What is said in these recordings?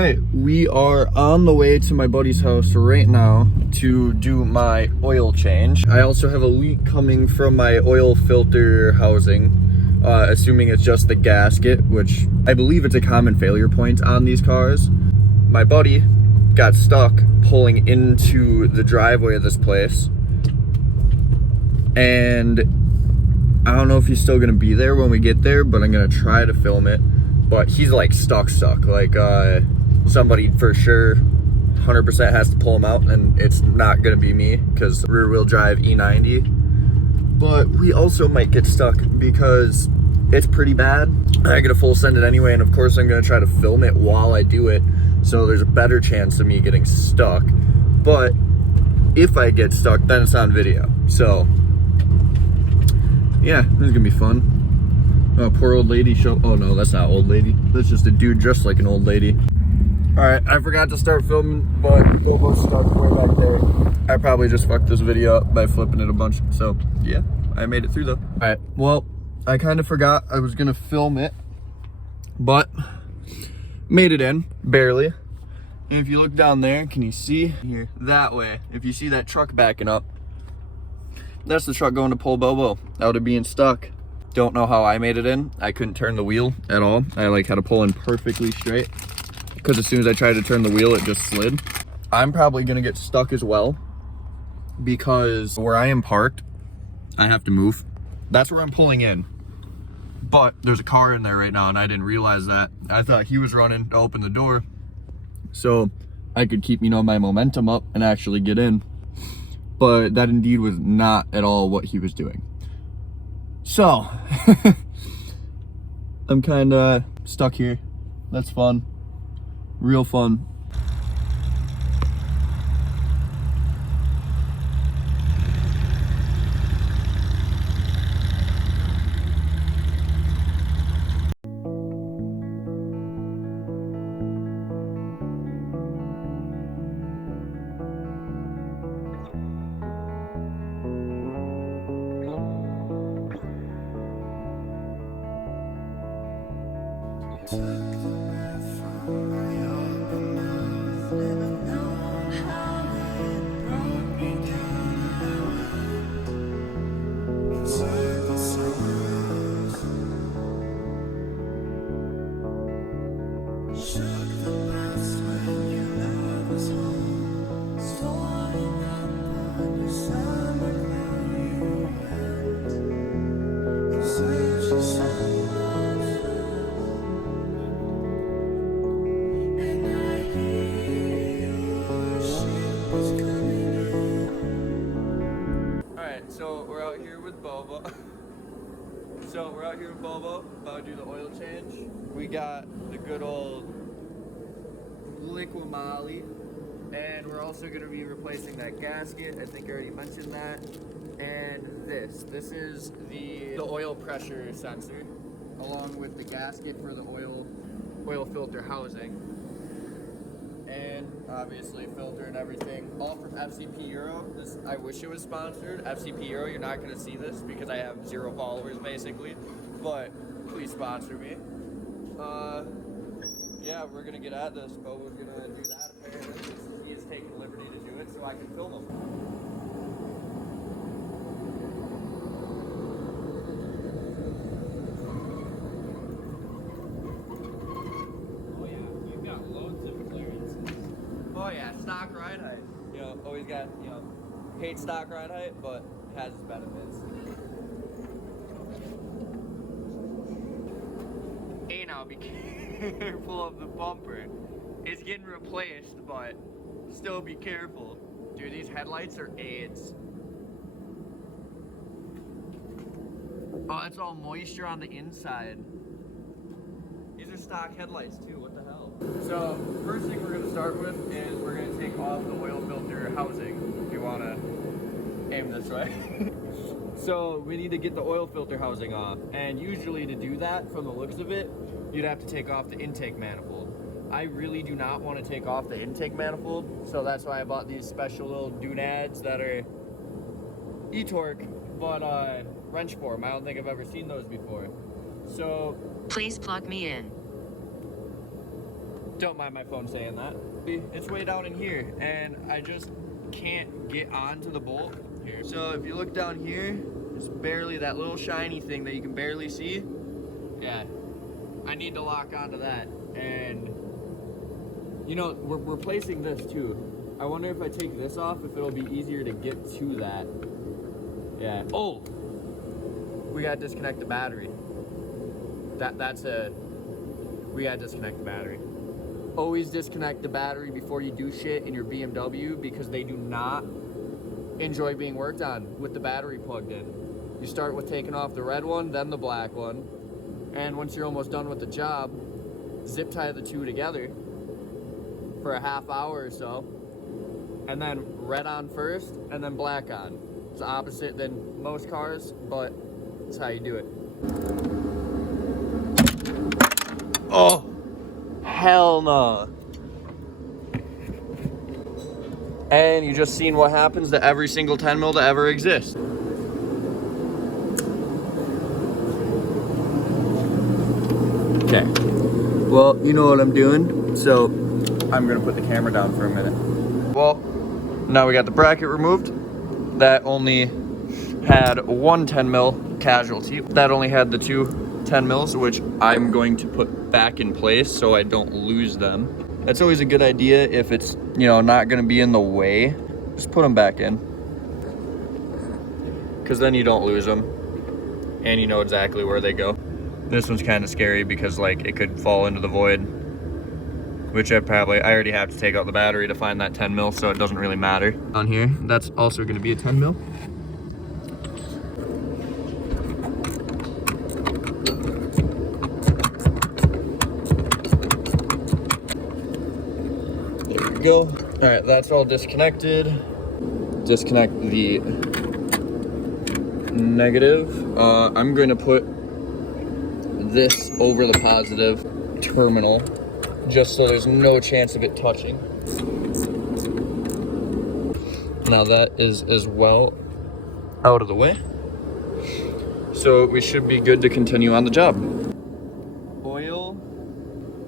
right, we are on the way to my buddy's house right now to do my oil change. I also have a leak coming from my oil filter housing, assuming it's just the gasket, which I believe it's a common failure point on these cars. My buddy got stuck pulling into the driveway of this place, and I don't know if he's still gonna be there when we get there, but I'm gonna try to film it. But he's like stuck, like somebody for sure 100% has to pull him out, and it's not gonna be me because rear wheel drive E90. But we also might get stuck because it's pretty bad. I get a full send it anyway, and of course I'm gonna try to film it while I do it, so there's a better chance of me getting stuck. But if I get stuck, then it's on video. So yeah, this is gonna be fun. Oh, poor old lady oh no, that's not old lady. That's just a dude dressed like an old lady. All right, I forgot to start filming, but Bobo's stuck way back there. I probably just fucked this video up by flipping it a bunch. So yeah, I made it through though. All right, well, I kind of forgot I was gonna film it, but made it in, barely. And if you look down there, can you see here, that way, if you see that truck backing up, that's the truck going to pull Bobo out of being stuck. Don't know how I made it in. I couldn't turn the wheel at all. I like had to pull in perfectly straight because as soon as I tried to turn the wheel, it just slid. I'm probably gonna get stuck as well because where I am parked, I have to move. That's where I'm pulling in. But there's a car in there right now and I didn't realize that. I thought he was running to open the door so I could keep, my momentum up and actually get in. But that indeed was not at all what he was doing. So, I'm kind of stuck here. That's fun. Real fun. So we're out here with Bobo. About to do the oil change. We got the good old liquid moly, and we're also going to be replacing that gasket. I think I already mentioned that. And this is the oil pressure sensor, along with the gasket for the oil filter housing. And obviously filter and everything, all from FCP Euro. I wish it was sponsored. FCP Euro, you're not going to see this because I have 0 followers basically, but please sponsor me. Yeah, we're going to get at this. Bobo's going to do that apparently. He is taking the liberty to do it so I can film him. Oh yeah, stock ride height. Always got, hate stock ride height, but has its benefits. Hey now, be careful of the bumper. It's getting replaced, but still be careful. Dude, these headlights are AIDS. Oh, that's all moisture on the inside. These are stock headlights too, what the hell? So, first thing we're going to start with is we're going to take off the oil filter housing, if you want to aim this way. So, we need to get the oil filter housing off, and usually to do that, from the looks of it, you'd have to take off the intake manifold. I really do not want to take off the intake manifold, so that's why I bought these special little doodads that are e-torque, but wrench form. I don't think I've ever seen those before. So, please plug me in. Don't mind my phone saying that. It's way down in here, and I just can't get onto the bolt here. So if you look down here, it's barely that little shiny thing that you can barely see. Yeah, I need to lock onto that. And you know, we're replacing this too. I wonder if I take this off, if it'll be easier to get to that. Yeah. Oh, we gotta disconnect the battery. We gotta disconnect the battery. Always disconnect the battery before you do shit in your BMW, because they do not enjoy being worked on with the battery plugged in. You start with taking off the red one, then the black one, and once you're almost done with the job, zip tie the two together for a half hour or so, and then red on first and then black on. It's opposite than most cars, but it's how you do it. Oh, hell no. And you just seen what happens to every single 10 mil to ever exist. Okay, well, you know what I'm doing, so I'm gonna put the camera down for a minute. Well, now we got the bracket removed. That only had one 10 mil casualty. That only had the two 10 mils, which I'm going to put back in place so I don't lose them. That's always a good idea if it's, you know, not gonna be in the way. Just put them back in, because then you don't lose them and you know exactly where they go. This one's kind of scary because like it could fall into the void, which I already have to take out the battery to find that 10 mil, so it doesn't really matter. On here, that's also gonna be a 10 mil. There we go. All right, that's all disconnected. Disconnect the negative. I'm going to put this over the positive terminal, just so there's no chance of it touching. Now that is as well out of the way. So we should be good to continue on the job. Oil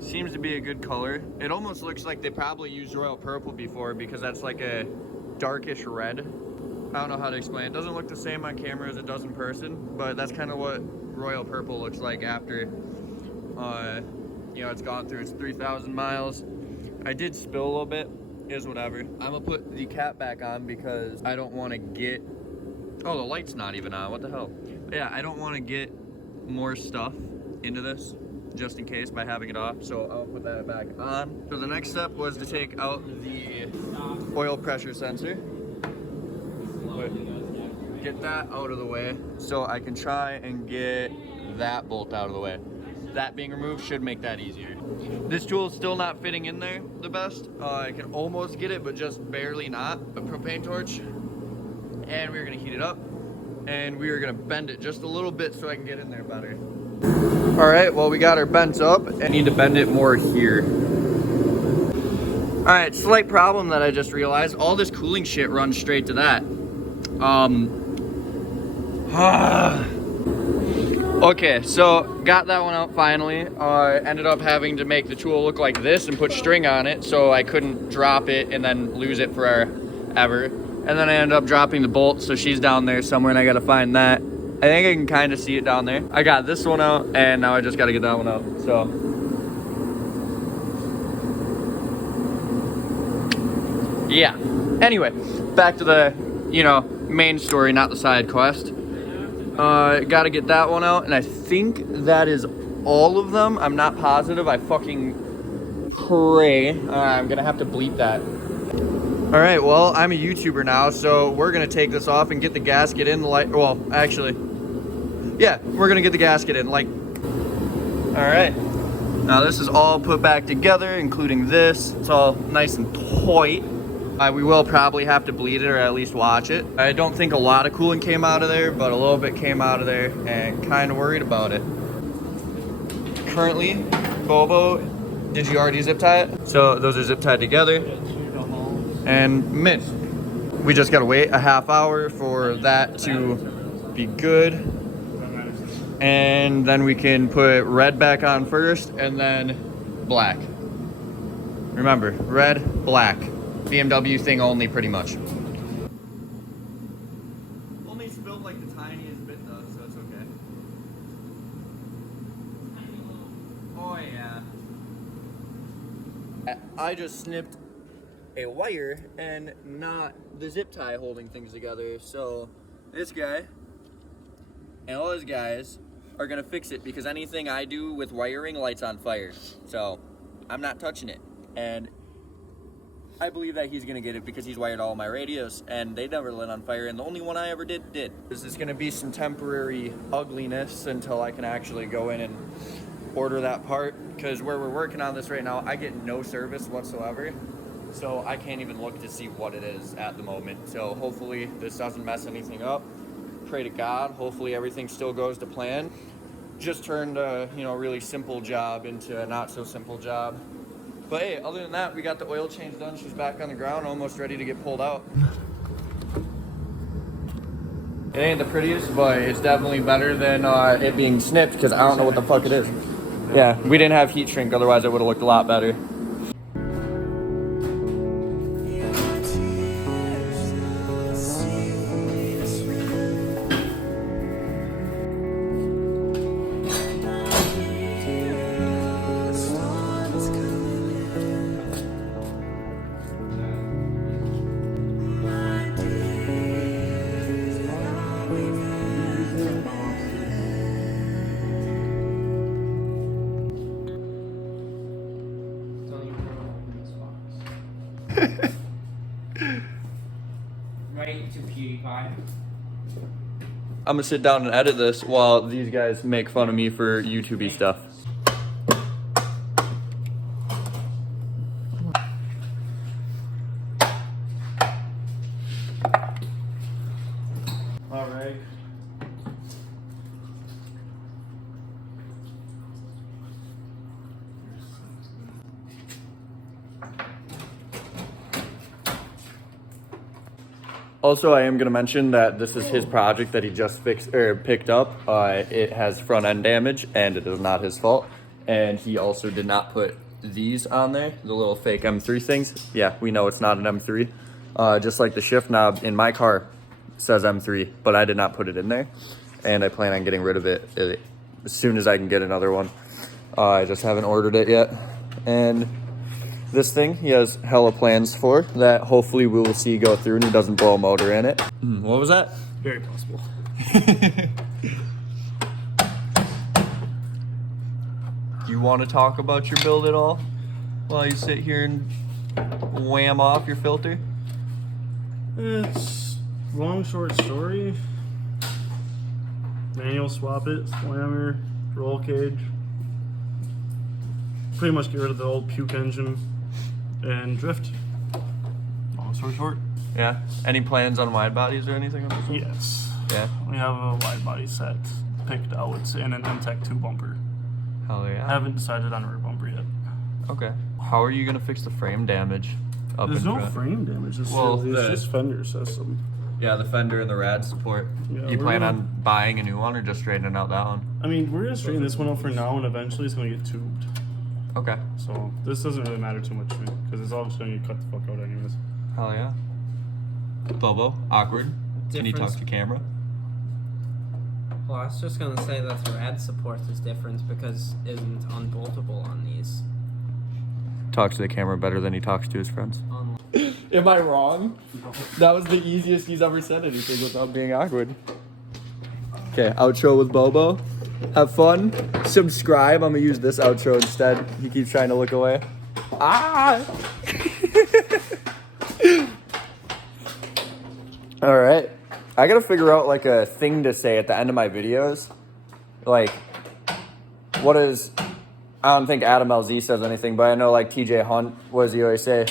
seems to be a good color. It almost looks like they probably used royal purple before, because that's like a darkish red. I don't know how to explain it. It doesn't look the same on camera as it does in person, but that's kind of what royal purple looks like after you know, it's gone through its 3,000 miles. I did spill a little bit, is whatever. I'm gonna put the cap back on because I don't want to get, oh, the light's not even on, what the hell. Yeah, I don't want to get more stuff into this just in case by having it off, so I'll put that back on. So the next step was to take out the oil pressure sensor. Get that out of the way so I can try and get that bolt out of the way. That being removed should make that easier. This tool is still not fitting in there the best. I can almost get it, but just barely not. A propane torch, and we're gonna heat it up, and we are gonna bend it just a little bit so I can get in there better. All right, well, we got her bent up. I need to bend it more here. All right, slight problem that I just realized. All this cooling shit runs straight to that. Okay, so got that one out finally. Ended up having to make the tool look like this and put string on it so I couldn't drop it and then lose it forever. And then I ended up dropping the bolt, so she's down there somewhere and I gotta find that. I think I can kind of see it down there. I got this one out and now I just gotta get that one out, so. Yeah, anyway, back to the, you know, main story, not the side quest. Gotta get that one out, and I think that is all of them. I'm not positive. I fucking pray. I'm gonna have to bleep that. All right, well, I'm a YouTuber now, so we're gonna take this off and get the gasket in. Well, actually, yeah, we're gonna get the gasket in. All right. Now this is all put back together, including this. It's all nice and tight. We will probably have to bleed it or at least watch it. I don't think a lot of coolant came out of there, but a little bit came out of there, and kind of worried about it. Currently, Bobo, did you already zip tie it? So those are zip tied together and mint. We just gotta wait a half hour for that to be good. And then we can put red back on first and then black. Remember, red, black. BMW thing only, pretty much. Only spilled like the tiniest bit though, so it's okay. Oh yeah. I just snipped a wire and not the zip tie holding things together. So this guy and all those guys are gonna fix it because anything I do with wiring lights on fire. So I'm not touching it. And I believe that he's gonna get it because he's wired all my radios and they never lit on fire, and the only one I ever did. This is gonna be some temporary ugliness until I can actually go in and order that part, because where we're working on this right now, I get no service whatsoever. So I can't even look to see what it is at the moment. So hopefully this doesn't mess anything up. Pray to God, hopefully everything still goes to plan. Just turned a really simple job into a not so simple job. But hey, other than that, we got the oil change done. She's back on the ground, almost ready to get pulled out. It ain't the prettiest, but it's definitely better than it being snipped, because I don't know what the fuck it is. Yeah, we didn't have heat shrink, otherwise it would have looked a lot better. Right to PewDiePie. I'm gonna sit down and edit this while these guys make fun of me for YouTube-y stuff. All right. Also, I am going to mention that this is his project that he just picked up. It has front end damage and it is not his fault. And he also did not put these on there, the little fake M3 things. Yeah, we know it's not an M3. Just like the shift knob in my car says M3, but I did not put it in there. And I plan on getting rid of it as soon as I can get another one. I just haven't ordered it yet. And this thing he has hella plans for that hopefully we will see go through and he doesn't blow a motor in it. What was that? Very possible. Do you want to talk about your build at all while you sit here and wham off your filter? It's long, short story. Manual swap it, slammer, roll cage. Pretty much get rid of the old puke engine and drift. Long story short. Yeah. Any plans on wide bodies or anything on this one? Yes. Yeah. We have a wide body set picked out in an MTEC 2 bumper. Hell yeah. I haven't decided on a rear bumper yet. Okay. How are you gonna fix the frame damage up There's in no front? frame damage. It's, Well, just fender system. Yeah, the fender and the rad support. Yeah, You plan we're on buying a new one or just straightening out that one? I mean, we're gonna straighten this one out for now, and eventually it's gonna get tubed. Okay. So this doesn't really matter too much to me because it's all just gonna get cut the fuck out anyways. Hell yeah. Bobo, awkward. Can you talk to camera? Well, I was just gonna say that the rad support is different because it isn't unboltable on these. Talks to the camera better than he talks to his friends. On Am I wrong? That was the easiest he's ever said anything without being awkward. Okay, outro with Bobo. Have fun. Subscribe. I'm gonna use this outro instead. He keeps trying to look away. Ah! All right. I gotta figure out like a thing to say at the end of my videos. Like, what is... I don't think Adam LZ says anything, but I know like TJ Hunt, what does he always say?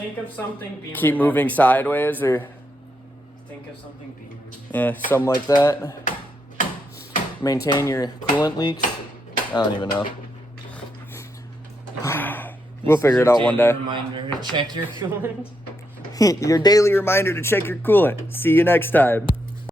think of something being Keep moving sideways or... Think of something being Yeah, something like that. Maintain your coolant leaks. I don't even know. We'll figure it out one day. Reminder to check your coolant. Your daily reminder to check your coolant. See you next time.